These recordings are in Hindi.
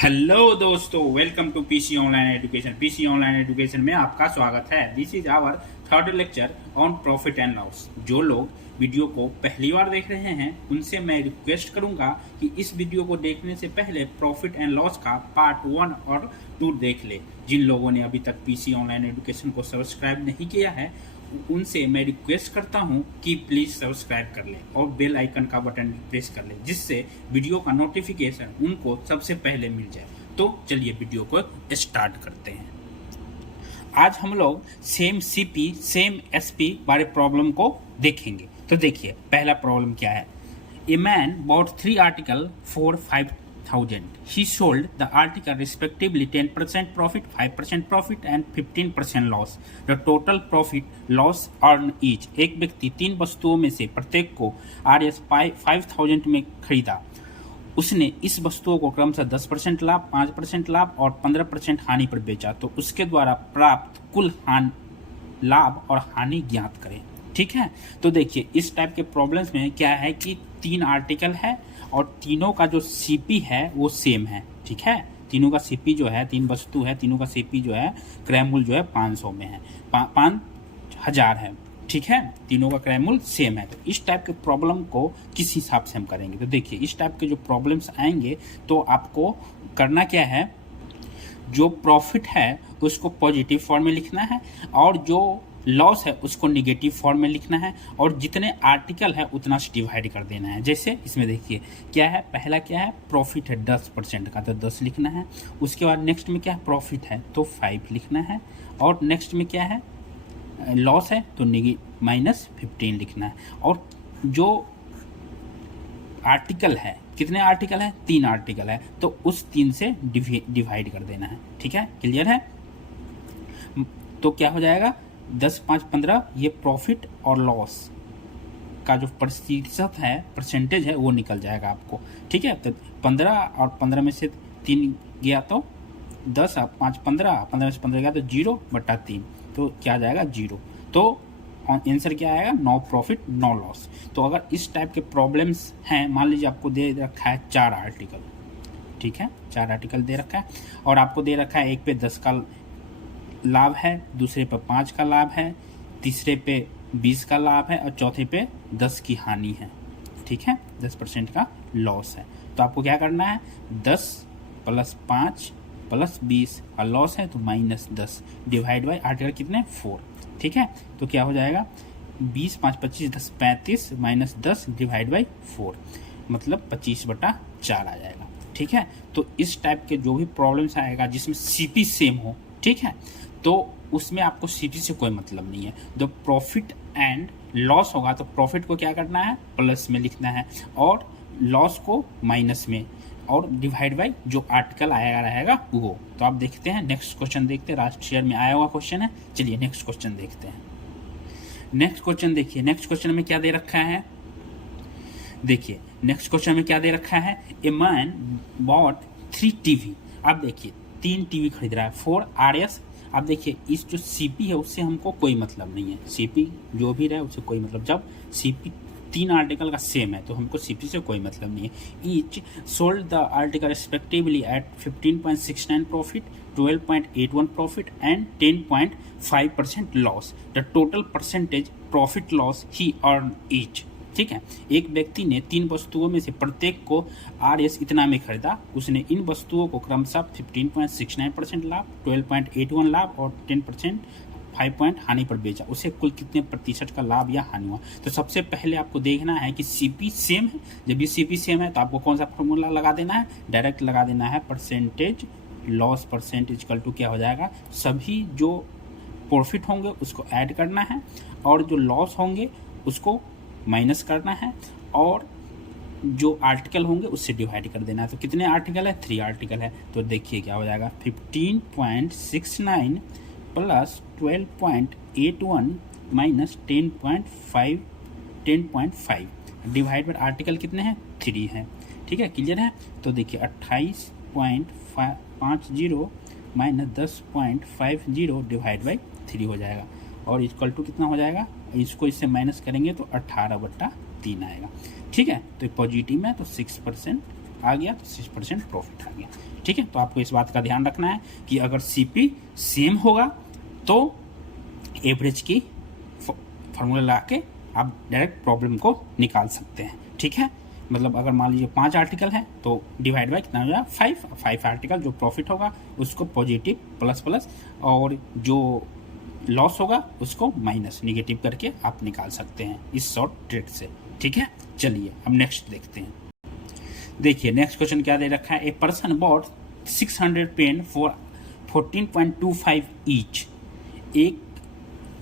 हेलो दोस्तों, welcome to PC online education. PC online education में आपका स्वागत है। This is our third lecture on profit and loss. जो लोग वीडियो को पहली बार देख रहे हैं उनसे मैं रिक्वेस्ट करूंगा कि इस वीडियो को देखने से पहले प्रॉफिट एंड लॉस का पार्ट 1 और 2 देख ले। जिन लोगों ने अभी तक पीसी ऑनलाइन एजुकेशन को सब्सक्राइब नहीं किया है उनसे मैं रिक्वेस्ट करता हूं कि प्लीज सब्सक्राइब कर ले और बेल आइकन का बटन प्रेस कर ले, जिससे वीडियो का नोटिफिकेशन उनको सबसे पहले मिल जाए। तो चलिए वीडियो को स्टार्ट करते हैं। आज हम लोग सेम सीपी सेम एसपी वाले प्रॉब्लम को देखेंगे। तो देखिए पहला प्रॉब्लम क्या है। A man bought 3 articles for 5,000. He sold the article respectively 10% profit, 5% profit and 15% loss. The total profit loss earned each. एक व्यक्ति 3 वस्तुओं में से प्रत्येक को RS 5,000 में खरीदा। उसने इस वस्तुओं को क्रमशः 10% लाभ, 5% लाभ और 15% हानि पर बेचा। तो उसके द्वारा प्राप्त कुल लाभ और हानि ज्ञात करें। ठीक है, तो देखिए इस टाइप के प्रॉब्लम्स में क्या है कि 3 आर्टिकल है और तीनों का जो सीपी है वो सेम है। ठीक है, तीनों का सीपी जो है, 3 वस्तु है, तीनों का सीपी जो है क्रय मूल्य जो है 500 में है, 5,000 है। ठीक है, तीनों का क्रय मूल्य सेम है। तो इस टाइप के प्रॉब्लम को किस हिसाब से हम करेंगे। तो देखिए इस टाइप के जो प्रॉब्लम्स आएंगे तो आपको करना क्या है, जो प्रॉफिट है उसको पॉजिटिव फॉर्म में लिखना है और जो लॉस है उसको निगेटिव फॉर्म में लिखना है और जितने आर्टिकल है उतना से डिवाइड कर देना है। जैसे इसमें देखिए क्या है, पहला क्या है, प्रॉफिट है 10% का तो 10 लिखना है। उसके बाद नेक्स्ट में क्या है, प्रॉफिट है तो 5 लिखना है। और नेक्स्ट में क्या है, लॉस है तो -15 लिखना है। और जो आर्टिकल है, कितने आर्टिकल है, 3 आर्टिकल है तो उस 3 से डिवाइड कर देना है। ठीक है, क्लियर है। तो क्या हो जाएगा, 10, 5, 15 ये प्रॉफिट और लॉस का जो प्रतिशत है, परसेंटेज है वो निकल जाएगा आपको। ठीक है, तो 15 और 15 में से 3 गया तो 10 और 5 15, 15 में से 15 गया तो 0/3, तो क्या आ जाएगा 0। तो आंसर क्या आएगा, नो प्रॉफिट नो लॉस। तो अगर इस टाइप के प्रॉब्लम्स हैं, मान लीजिए आपको दे रखा है 4 आर्टिकल। ठीक है, 4 आर्टिकल दे रखा है और आपको दे रखा है एक पे 10 का लाभ है, दूसरे पे 5 का लाभ है, तीसरे पे 20 का लाभ है और चौथे पे 10 की हानि है। ठीक है, 10% का लॉस है। तो आपको क्या करना है, 10 + 5 + 20 और लॉस है तो -10 डिवाइड बाई आर्टिकल कितने 4। ठीक है, तो क्या हो जाएगा 20, 5, 25, 10, 35 -10 डिवाइड बाई 4 मतलब 25/4 आ जाएगा। ठीक है, तो इस टाइप के जो भी प्रॉब्लम्स आएगा जिसमें सीपी सेम हो, ठीक है, तो उसमें आपको सीपी से कोई मतलब नहीं है। जो प्रॉफिट एंड लॉस होगा तो प्रॉफिट को क्या करना है, प्लस में लिखना है और लॉस को माइनस में और डिवाइड बाई जो आर्टिकल आएगा रहेगा वो। तो आप देखते हैं नेक्स्ट क्वेश्चन देखते हैं, लास्ट ईयर में आया हुआ क्वेश्चन है। चलिए नेक्स्ट क्वेश्चन देखते हैं। नेक्स्ट क्वेश्चन देखिए, नेक्स्ट क्वेश्चन में क्या दे रखा है, देखिए नेक्स्ट क्वेश्चन में क्या दे रखा है, ए मैन बॉट 3 टीवी। आप देखिए 3 टीवी खरीद रहा है 4 RS। आप देखिए इस जो सीपी है उससे हमको कोई मतलब नहीं है, सीपी जो भी रहे उससे कोई मतलब, जब सीपी 3 आर्टिकल का सेम है तो हमको सीपी से कोई मतलब नहीं है। Each sold the article respectively at 15.69 profit, 12.81 profit and 10.5% loss. The total percentage profit loss he earn each. ठीक है, एक व्यक्ति ने 3 वस्तुओं में से प्रत्येक को RS इतना में खरीदा। उसने इन वस्तुओं को क्रमशः 15.69% लाभ, 12.81 लाभ और 10% 5 हानि पर बेचा। उसे कुल कितने प्रतिशत का लाभ या हानि हुआ। तो सबसे पहले आपको देखना है कि सीपी सेम है। जब ये सीपी सेम है तो आपको कौन सा फॉर्मूला लगा देना है, डायरेक्ट लगा देना है percentage loss percentage equal to क्या हो जाएगा, सभी जो प्रॉफिट होंगे उसको ऐड करना है और जो लॉस होंगे उसको माइनस करना है और जो आर्टिकल होंगे उससे डिवाइड कर देना है। तो कितने आर्टिकल है, 3 आर्टिकल है। तो देखिए क्या हो जाएगा, 15.69 + 12.81 -10.5 डिवाइड बाय आर्टिकल कितने हैं, 3 है। ठीक है, क्लियर है। तो देखिए 28.50 -10.50 डिवाइड बाई 3 हो जाएगा और इक्वल टू कितना हो जाएगा, इसको इससे माइनस करेंगे तो 18/3 आएगा। ठीक है, तो पॉजिटिव में तो 6% आ गया, तो 6% प्रॉफिट आ गया। ठीक है। तो आपको इस बात का ध्यान रखना है कि अगर सीपी सेम होगा तो एवरेज की फॉर्मूला लगा के आप डायरेक्ट प्रॉब्लम को निकाल सकते हैं, ठीक है। मतलब अगर मान लीजिए 5 आर्टिकल है तो डिवाइड बाय कितना हो जाएगा 5 आर्टिकल जो प्रॉफिट होगा उसको पॉजिटिव प्लस प्लस और जो लॉस होगा उसको माइनस नेगेटिव करके आप निकाल सकते हैं इस शॉर्ट ट्रिक से, ठीक है। चलिए अब नेक्स्ट देखते हैं। देखिए नेक्स्ट क्वेश्चन क्या दे रखा है। A person bought 600 pen for 14.25 each. एक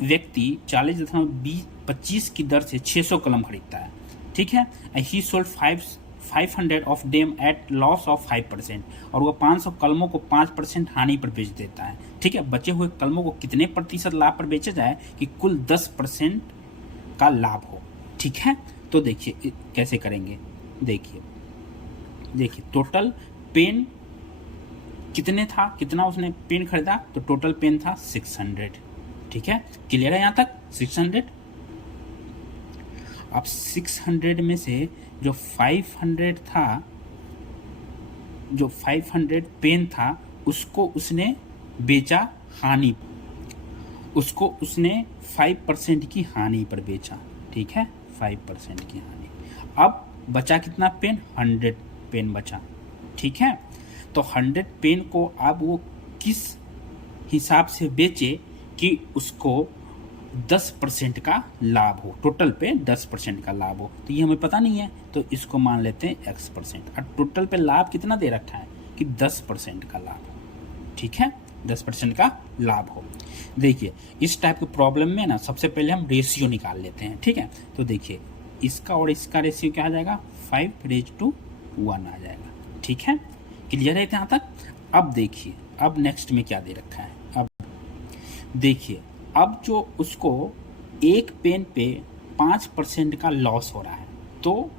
व्यक्ति 40.25 की दर से 600 कलम खरीदता है, ठीक है। He sold 500 of them at loss of 5% और वो 500 कलमों को 5% हानि पर बेच देता है, ठीक है। बचे हुए कलमों को कितने प्रतिशत लाभ पर बेचा जाए कि कुल 10% का लाभ हो, ठीक है। तो देखिए कैसे करेंगे। देखिए टोटल पेन कितना उसने पेन खरीदा, तो टोटल पेन था 600, ठीक है। क्लियर है यहाँ तक 600। अब 600 में से जो 500 था, जो 500 पेन था उसको उसने बेचा हानि, उसको उसने 5% की हानि पर बेचा, ठीक है, 5% की हानि। अब बचा कितना पेन, 100 पेन बचा, ठीक है। तो 100 पेन को अब वो किस हिसाब से बेचे कि उसको 10% का लाभ हो, टोटल पे 10% का लाभ हो। तो ये हमें पता नहीं है तो इसको मान लेते हैं x%। और टोटल पे लाभ कितना दे रखा है कि 10% का लाभ हो, ठीक है, 10% का लाभ हो। देखिए इस टाइप के प्रॉब्लम में ना सबसे पहले हम रेशियो निकाल लेते हैं, ठीक है। तो देखिए इसका और इसका रेशियो क्या आ जाएगा 5:1 आ जाएगा, ठीक है। क्लियर है यहाँ तक। अब देखिए अब नेक्स्ट में क्या दे रखा है। अब देखिए अब जो उसको एक पेन पे 5% का लॉस हो रहा है, तो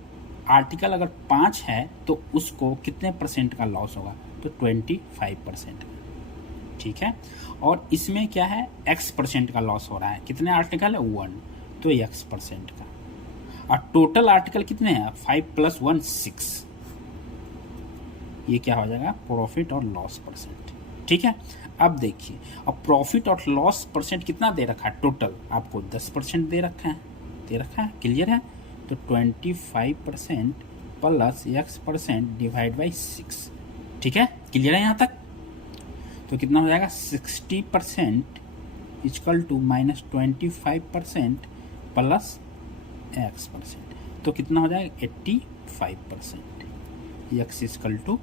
आर्टिकल अगर 5 है तो उसको कितने परसेंट का लॉस होगा, तो 25%, ठीक है। और इसमें क्या है x% का लॉस हो रहा है, कितने आर्टिकल है 1, तो x% का। और टोटल आर्टिकल कितने हैं 5 + 1 6, ये क्या हो जाएगा प्रॉफिट और लॉस परसेंट, ठीक है। अब देखिए अब प्रॉफिट और लॉस परसेंट कितना दे रखा है, टोटल आपको 10% दे रखा है, क्लियर है। तो 25% प्लस x% डिवाइड बाई 6, ठीक है, क्लियर है यहाँ तक। तो कितना हो जाएगा 60% इक्वल टू -25% प्लस x%, तो कितना हो जाएगा 85%, x इक्वल टू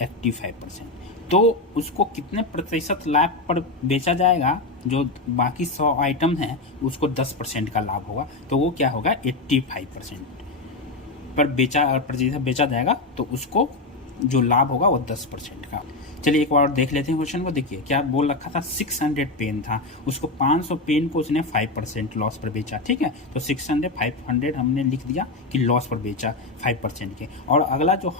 85%। तो उसको कितने प्रतिशत लाभ पर बेचा जाएगा, जो बाकी 100 आइटम हैं उसको 10% का लाभ होगा, तो वो क्या होगा 85% पर प्रतिशत बेचा जाएगा, तो उसको जो लाभ होगा वो 10% का। चलिए एक बार और देख लेते हैं क्वेश्चन को। देखिए क्या बोल रखा था 600 पेन था, उसको 500 पेन को उसने 5% लॉस पर बेचा, ठीक है। तो 600 500 हमने लिख दिया कि लॉस पर बेचा 5% के। और अगला जो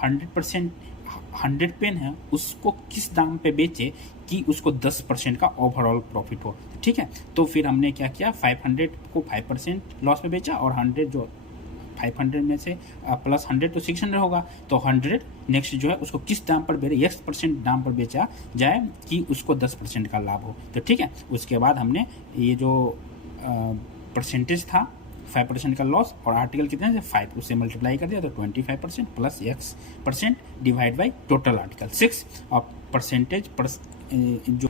100 पेन है उसको किस दाम पे बेचे कि उसको 10% का ओवरऑल प्रॉफिट हो, ठीक है। तो फिर हमने क्या किया 500 को 5% लॉस पे बेचा और 100 जो 500 में से प्लस 100 तो 600 होगा, तो 100 नेक्स्ट जो है उसको किस दाम पर x% दाम पर बेचा जाए कि उसको 10% का लाभ हो, तो ठीक है। उसके बाद हमने ये जो परसेंटेज था 5% का लॉस और आर्टिकल कितने थे 5, उससे मल्टीप्लाई कर दिया तो 25% plus x% divide by total article 6 और परसेंटेज जो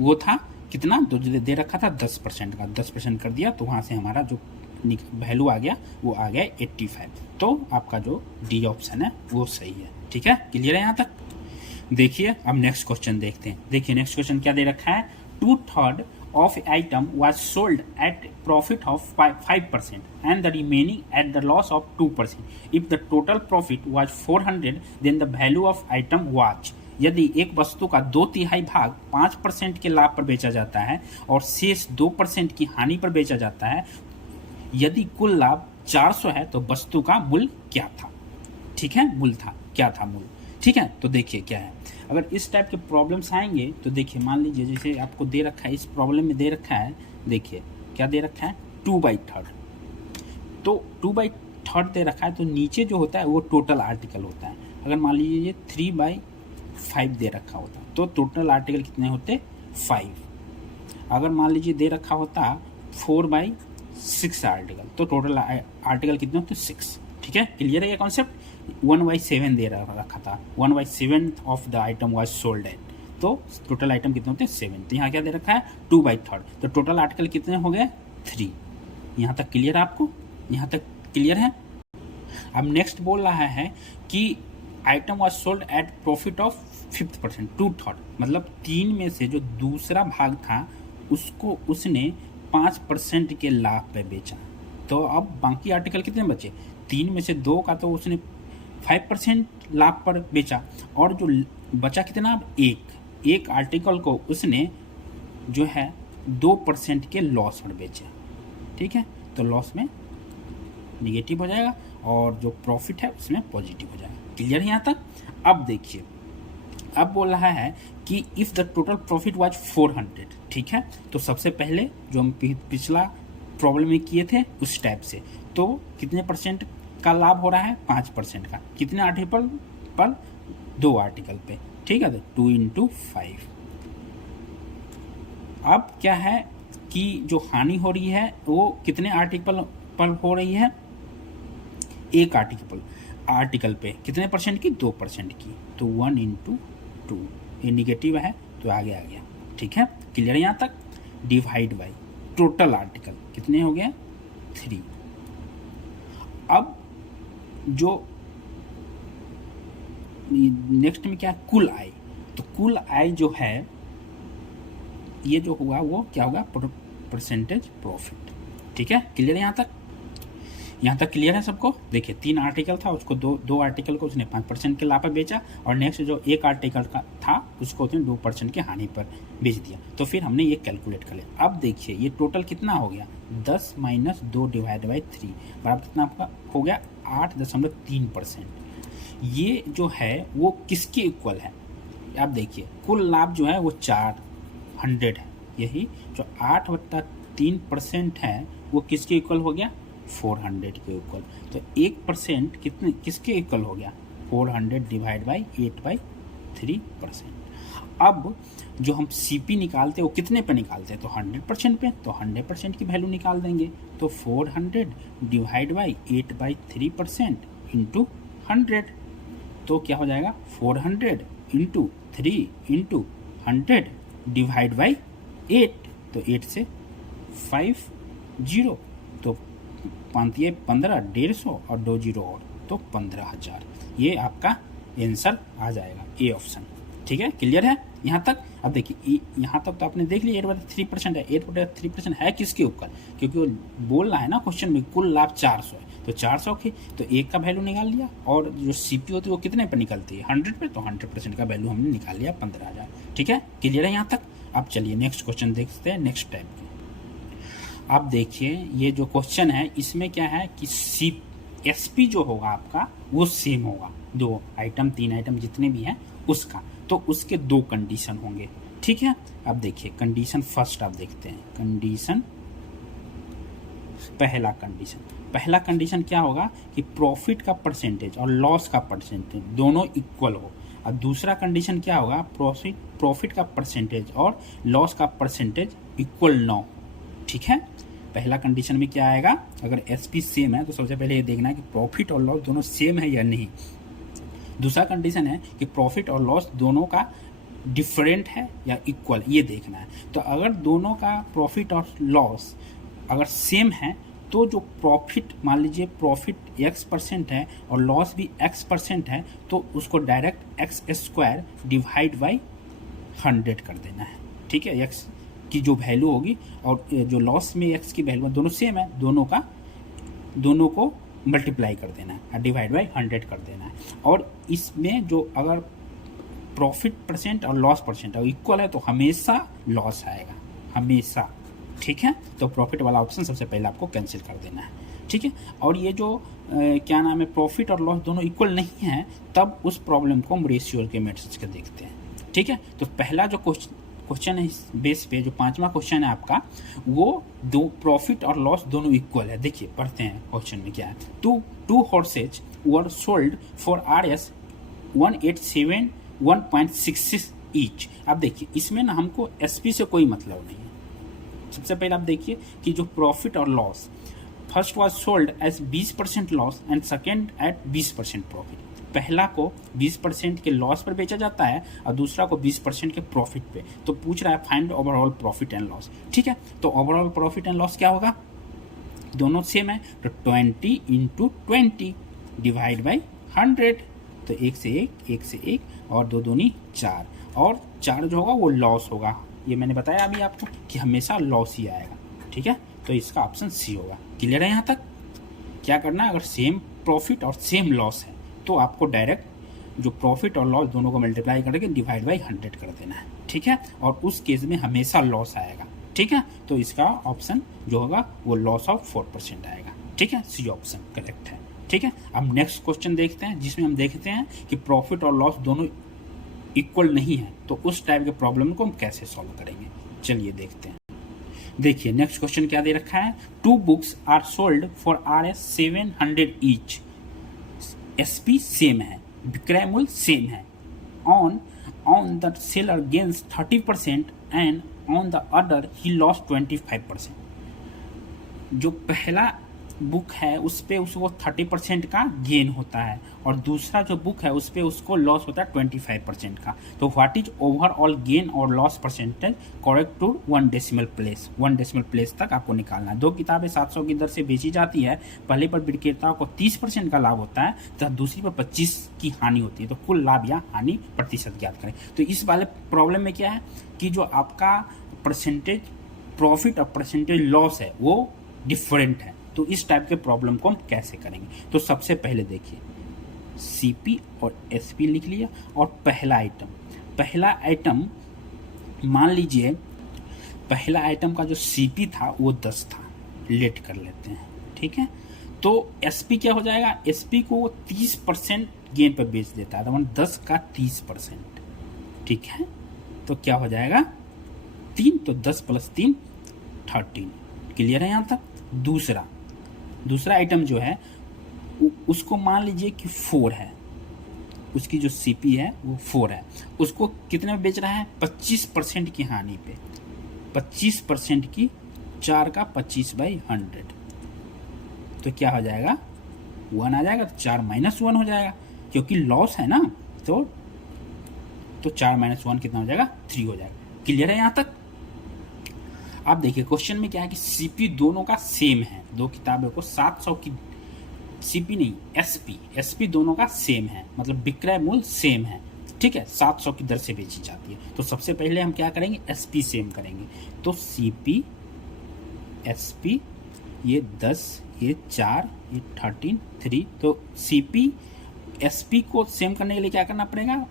वो था कितना तो दे रखा था 10% का, 10% कर दिया तो वहाँ से हमारा जो वैल्यू आ गया वो आ गया 85। तो आपका जो डी ऑप्शन है वो सही है, ठीक है। क्लियर है यहाँ तक। देखिए अब नेक्स्ट क्वेश्चन देखते हैं। देखिए नेक्स्ट क्वेश्चन क्या दे रखा है 2/3 of item was sold at profit of 5% and the remaining at the loss of 2%. If the total profit was 400 then the value of item was, यदि एक वस्तु का 2/3 भाग 5% के लाभ पर बेचा जाता है और शेष 2% की हानि पर बेचा जाता है, यदि कुल लाभ 400 है तो वस्तु का मूल्य क्या था, ठीक है, मूल्य था क्या था मूल्य, ठीक है। तो देखिए क्या है, अगर इस टाइप के प्रॉब्लम्स आएंगे तो देखिए मान लीजिए जैसे आपको दे रखा है, इस प्रॉब्लम में दे रखा है, देखिए क्या दे रखा है 2/3, तो 2/3 दे रखा है तो नीचे जो होता है वो टोटल आर्टिकल होता है। अगर मान लीजिए ये 3/4 5 दे रखा होता तो टोटल आर्टिकल कितने होते 5। अगर मान लीजिए दे रखा होता 4/6 आर्टिकल तो टोटल आर्टिकल कितने होते 6। ठीक है, क्लियर है ये कॉन्सेप्ट। 1/7 दे रखा था, 1/7 of the item was sold at, तो टोटल आइटम कितने होते हैं 7। तो यहाँ क्या दे रखा है 2/3, तो टोटल आर्टिकल कितने हो गए 3। यहाँ तक क्लियर है आपको, यहाँ तक क्लियर है। अब नेक्स्ट बोल रहा है कि item was sold at profit of 5%, 2/3, मतलब 3 में से जो दूसरा भाग था उसको उसने 5% के लाभ पे बेचा। तो अब बाकी आर्टिकल कितने बचे, 3 में से 2 का तो उसने 5% लाभ पर बेचा, और जो बचा कितना अब एक आर्टिकल को उसने जो है 2% के लॉस पर बेचा। ठीक है, तो लॉस में निगेटिव हो जाएगा और जो प्रॉफिट है उसमें पॉजिटिव हो जाएगा। क्लियर है यहाँ तक। अब देखिए, अब बोल रहा है कि if the total profit was 400। ठीक है, तो सबसे पहले जो हम पिछला प्रॉब्लम में किए थे उस टाइप से, तो कितने परसेंट का लाभ हो रहा है 5% का, कितने आर्टिकल पर 2 आर्टिकल पे। ठीक है, तो 2 × 5। अब क्या है कि जो हानि हो रही है वो कितने आर्टिकल पर हो रही है, एक आर्टिकल पे कितने परसेंट की 2% की, तो 1 × 2, ये निगेटिव है तो आगे आ गया। ठीक है, क्लियर है यहाँ तक। डिवाइड बाई टोटल आर्टिकल कितने हो गए 3। अब जो नेक्स्ट में क्या है कुल आय, तो कुल आय जो है ये जो हुआ वो क्या होगा परसेंटेज प्रॉफिट। ठीक है, क्लियर है यहाँ तक क्लियर है सबको। देखिए 3 आर्टिकल था, उसको दो आर्टिकल को उसने 5% के लाभ पर बेचा, और नेक्स्ट जो एक आर्टिकल का था उसको उसने 2% की हानि पर बेच दिया। तो फिर हमने ये कैलकुलेट कर लिया। अब देखिए ये टोटल कितना हो गया 10 - 2 / 3 बराबर कितना आपका हो गया 8.3%। ये जो है वो किसके इक्वल है, आप देखिए कुल लाभ जो है वो 400 है, यही जो 8/3% है वो किसके इक्वल हो गया 400 के इक्वल। तो 1% कितने किसके इक्वल हो गया 400 / 8/3%। अब जो हम CP निकालते हैं वो कितने पे निकालते हैं, तो 100% पे, तो 100% की वैल्यू निकाल देंगे। तो 400 / 8/3% × 100, तो क्या हो जाएगा 400 × 3 × 100 डिवाइड बाई 8, तो 8 से 5 0, तो 5 × 15 150 और 2 0 और, तो 15,000। ये आपका आंसर आ जाएगा ए ऑप्शन। ठीक है, क्लियर है यहाँ तक। अब देखिए यहाँ तक तो आपने देख लिया 8/3% है, 8/3% है किसके ऊपर, क्योंकि वो बोल रहा है ना क्वेश्चन में कुल लाभ 400 है, तो 400 की तो एक का वैल्यू निकाल लिया, और जो CP होती है वो कितने पर निकलती है 100 पे, तो 100% का वैल्यू हमने निकाल लिया 15,000। ठीक है, क्लियर है यहाँ तक। अब चलिए नेक्स्ट क्वेश्चन देखते हैं, नेक्स्ट टाइप के। आप देखिए ये जो क्वेश्चन है इसमें क्या है कि SP जो होगा आपका वो सेम होगा, 2 आइटम 3 आइटम जितने भी हैं उसका, तो उसके 2 कंडीशन होंगे। ठीक है, अब देखिए कंडीशन फर्स्ट आप देखते हैं, कंडीशन पहला कंडीशन क्या होगा कि प्रॉफिट का परसेंटेज और लॉस का परसेंटेज दोनों इक्वल हो। अब दूसरा कंडीशन क्या होगा प्रॉफिट का परसेंटेज और लॉस का परसेंटेज इक्वल ना हो। ठीक है, पहला कंडीशन में क्या आएगा, अगर SP सेम है तो सबसे पहले ये देखना है कि प्रॉफिट और लॉस दोनों सेम है या नहीं। दूसरा कंडीशन है कि प्रॉफिट और लॉस दोनों का डिफरेंट है या इक्वल, ये देखना है। तो अगर दोनों का प्रॉफिट और लॉस अगर सेम है तो जो प्रॉफिट मान लीजिए प्रॉफिट X% है और लॉस भी X% है, तो उसको डायरेक्ट X² डिवाइड बाई 100 कर देना है। ठीक है, X की जो वैल्यू होगी और जो लॉस में X की वैल्यू दोनों सेम है, दोनों को मल्टीप्लाई कर देना है, डिवाइड बाई 100 कर देना है। और इसमें जो अगर प्रॉफिट परसेंट और लॉस परसेंट अगर इक्वल है तो हमेशा लॉस आएगा, हमेशा। ठीक है, तो प्रॉफिट वाला ऑप्शन सबसे पहले आपको कैंसिल कर देना है। ठीक है, और ये जो क्या नाम है प्रॉफिट और लॉस दोनों इक्वल नहीं है, तब उस प्रॉब्लम को हम रेशियो के मेथड से देखते हैं। ठीक है, तो पहला जो क्वेश्चन है इस बेस पे, जो 5वां क्वेश्चन है आपका, वो दो प्रॉफिट और लॉस दोनों इक्वल है। देखिए पढ़ते हैं क्वेश्चन में क्या है। Two horses were sold for Rs 187 1.66 each. अब देखिए इसमें ना हमको एसपी से कोई मतलब नहीं है। सबसे पहले आप देखिए कि जो प्रॉफिट और loss, first was sold as 20% loss and second at 20% profit. पहला को 20% के लॉस पर बेचा जाता है और दूसरा को 20% के प्रॉफिट पे। तो पूछ रहा है find overall profit and loss. ठीक है, तो ओवरऑल प्रॉफिट एंड लॉस क्या होगा, दोनों सेम है, तो 20 इंटू 20 डिवाइड बाई 100। तो एक से एक और दो दूनी 4, और 4 जो होगा वो लॉस होगा। ये मैंने बताया अभी आपको कि हमेशा लॉस ही आएगा। ठीक है, तो इसका ऑप्शन सी होगा। क्लियर है यहाँ तक? क्या करना है, अगर सेम प्रॉफिट और सेम लॉस है तो आपको डायरेक्ट जो प्रॉफिट और लॉस दोनों को मल्टीप्लाई करके डिवाइड बाई 100 कर देना है। ठीक है, और उस केस में हमेशा लॉस आएगा। ठीक है, तो इसका ऑप्शन जो होगा वो लॉस ऑफ 4% आएगा। ठीक है, सी ऑप्शन करेक्ट है। ठीक है, अब नेक्स्ट क्वेश्चन देखते हैं जिसमें हम देखते हैं कि प्रॉफिट और लॉस दोनों इक्वल नहीं है, तो उस टाइप के प्रॉब्लम को हम कैसे सॉल्व करेंगे। चलिए देखते हैं। देखिए नेक्स्ट क्वेश्चन क्या दे रखा है, 2 books are sold for Rs 700 each. SP same है, विक्रय मूल्य सेम है। On the seller gains 30% and on the other he loss 25%। जो पहला बुक है उस पे उसको 30% का गेन होता है और दूसरा जो बुक है उस पे उसको लॉस होता है 25% का। तो व्हाट इज ओवरऑल गेन और loss percentage correct to 1 decimal place. 1 decimal place तक आपको निकालना है। 2 किताबें 700 की दर से बेची जाती है, पहले पर विक्रेताओं को 30% का लाभ होता है तथा दूसरी पर 25 की हानि होती है। तो कुल लाभ या हानि प्रतिशत ज्ञात करें। तो इस वाले प्रॉब्लम में क्या है कि जो आपका परसेंटेज प्रॉफिट और परसेंटेज लॉस है वो डिफरेंट है। तो इस टाइप के प्रॉब्लम को हम कैसे करेंगे, तो सबसे पहले देखिए सीपी और एसपी लिख लिया और पहला आइटम मान लीजिए पहला आइटम का जो सीपी था वो 10 था, लेट कर लेते हैं। ठीक है, तो एसपी क्या हो जाएगा, एसपी को वो 30% गेन पर बेच देता है, तो 10 का 30%। ठीक है, तो क्या हो जाएगा 3, तो 10 + 3 13। क्लियर है यहाँ तक? दूसरा आइटम जो है उसको मान लीजिए कि 4 है, उसकी जो सीपी है वो 4 है, उसको कितने में बेच रहा है 25% की हानि पे। 25% की 4 का 25/100, तो क्या हो जाएगा 1 आ जाएगा, तो 4 - 1 हो जाएगा क्योंकि लॉस है ना। तो 4 - 1 कितना हो जाएगा 3 हो जाएगा। क्लियर है यहाँ तक? आप देखिए क्वेश्चन में क्या है कि सीपी दोनों का सेम है, 2 किताबों को 700 की सीपी नहीं एसपी दोनों का सेम है, मतलब विक्रय मूल्य सेम है। ठीक है, 700 की दर से बेची जाती है। तो सबसे पहले हम क्या करेंगे, एसपी सेम करेंगे। तो सीपी एसपी ये 10 ये 4 ये 13 3। तो सीपी एसपी को सेम करने के लिए क्या करना पड़ेगा,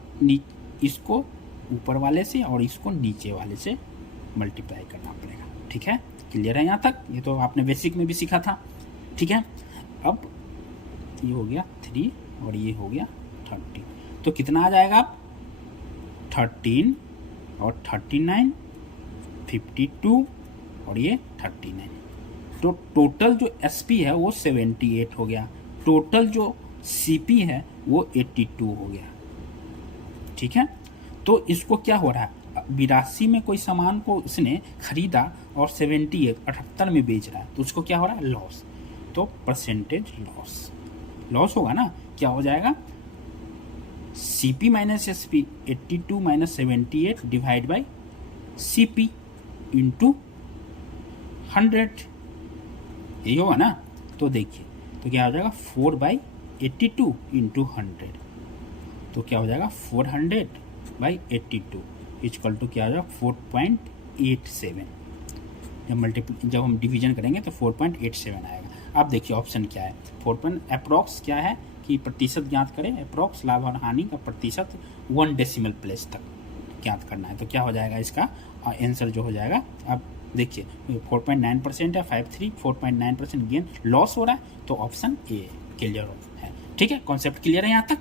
इसको ऊपर वाले से और इसको नीचे वाले से मल्टीप्लाई करना पड़ेगा। ठीक है, क्लियर है यहाँ तक? ये तो आपने बेसिक में भी सीखा था। ठीक है, अब ये हो गया 3 और ये हो गया 30, तो कितना आ जाएगा आप 13 और 39 52 और ये 39। तो टोटल जो एसपी है वो 78 हो गया, टोटल जो सीपी है वो 82 हो गया। ठीक है, तो इसको क्या हो रहा है, 82 में कोई सामान को उसने खरीदा और 78 में बेच रहा है, तो उसको क्या हो रहा है लॉस। तो परसेंटेज लॉस होगा ना, क्या हो जाएगा CP minus SP 82 - 78 divide by CP into 100, यही होगा ना। तो देखिए तो क्या हो जाएगा 4/82 इंटू 100, तो क्या हो जाएगा 400/82 इक्वल टू क्या हो जाएगा 4.87। जब हम डिवीजन करेंगे तो 4.87 आएगा। अब देखिए ऑप्शन क्या है, अप्रॉक्स क्या है कि प्रतिशत ज्ञात करें, अप्रॉक्स लाभ और हानि का प्रतिशत 1 डेसिमल प्लेस तक ज्ञात करना है। तो क्या हो जाएगा इसका आंसर जो हो जाएगा, अब देखिए 4.9% है, 4.9% गेन लॉस हो रहा है, तो ऑप्शन ए क्लियर है। ठीक है, कॉन्सेप्ट क्लियर है यहाँ तक?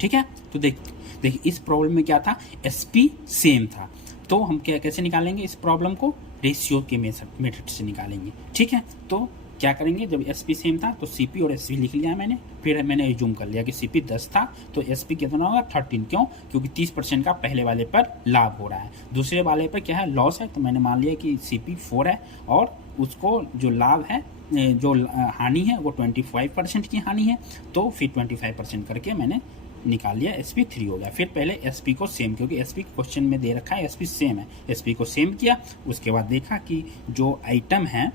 ठीक है, तो देखिए इस प्रॉब्लम में क्या था, एसपी सेम था, तो हम क्या कैसे निकालेंगे इस प्रॉब्लम को, रेशियो के मेथड से निकालेंगे। ठीक है, तो क्या करेंगे, जब एसपी सेम था तो सीपी और एसपी लिख लिया मैंने, फिर मैंने एज्यूम कर लिया कि सीपी 10 था तो एसपी कितना होगा 13। क्यों? क्योंकि 30% का पहले वाले पर लाभ हो रहा है, दूसरे वाले पर क्या है, लॉस है, तो मैंने मान लिया कि सीपी 4 है और उसको जो लाभ है, जो हानि है वो 25% की हानि है, तो फिर 25% करके मैंने निकाल लिया, एसपी 3 हो गया। फिर पहले एसपी को सेम, क्योंकि एसपी क्वेश्चन में दे रखा है एसपी सेम है, एसपी को सेम किया। उसके बाद देखा कि जो आइटम है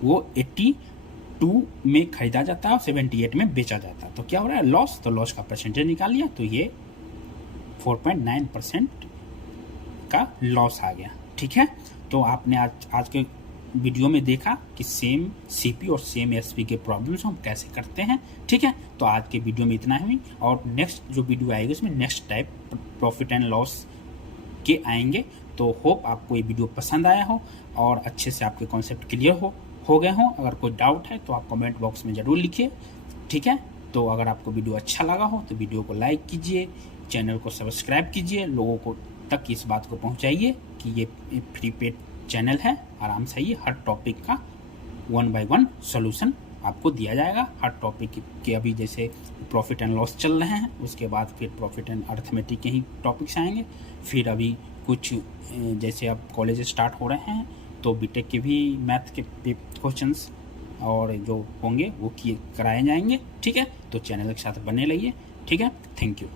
वो 82 में खरीदा जाता है और 78 में बेचा जाता है, तो क्या हो रहा है, लॉस, तो लॉस का परसेंटेज निकाल लिया, तो ये 4.9% का लॉस आ गया। ठीक है, तो आपने आज के वीडियो में देखा कि सेम सीपी और सेम एसपी के प्रॉब्लम्स हम कैसे करते हैं। ठीक है, तो आज के वीडियो में इतना ही, और नेक्स्ट जो वीडियो आएगी उसमें next type profit and loss के आएंगे। तो होप आपको ये वीडियो पसंद आया हो और अच्छे से आपके कॉन्सेप्ट क्लियर हो गए हों। अगर कोई डाउट है तो आप कमेंट बॉक्स में ज़रूर लिखिए। ठीक है, तो अगर आपको वीडियो अच्छा लगा हो तो वीडियो को लाइक कीजिए, चैनल को सब्सक्राइब कीजिए, लोगों को तक इस बात को पहुंचाइए कि ये फ्री पेड चैनल है, आराम से ही हर टॉपिक का 1 by 1 सोल्यूशन आपको दिया जाएगा। हर टॉपिक के अभी जैसे प्रॉफिट एंड लॉस चल रहे हैं, उसके बाद फिर प्रॉफिट एंड अर्थमेटिक के ही टॉपिक्स आएंगे, फिर अभी कुछ जैसे अब कॉलेज स्टार्ट हो रहे हैं तो बीटेक के भी मैथ के क्वेश्चंस और जो होंगे वो कराए जाएंगे। ठीक है, तो चैनल के साथ बने रहिए। ठीक है, थैंक यू।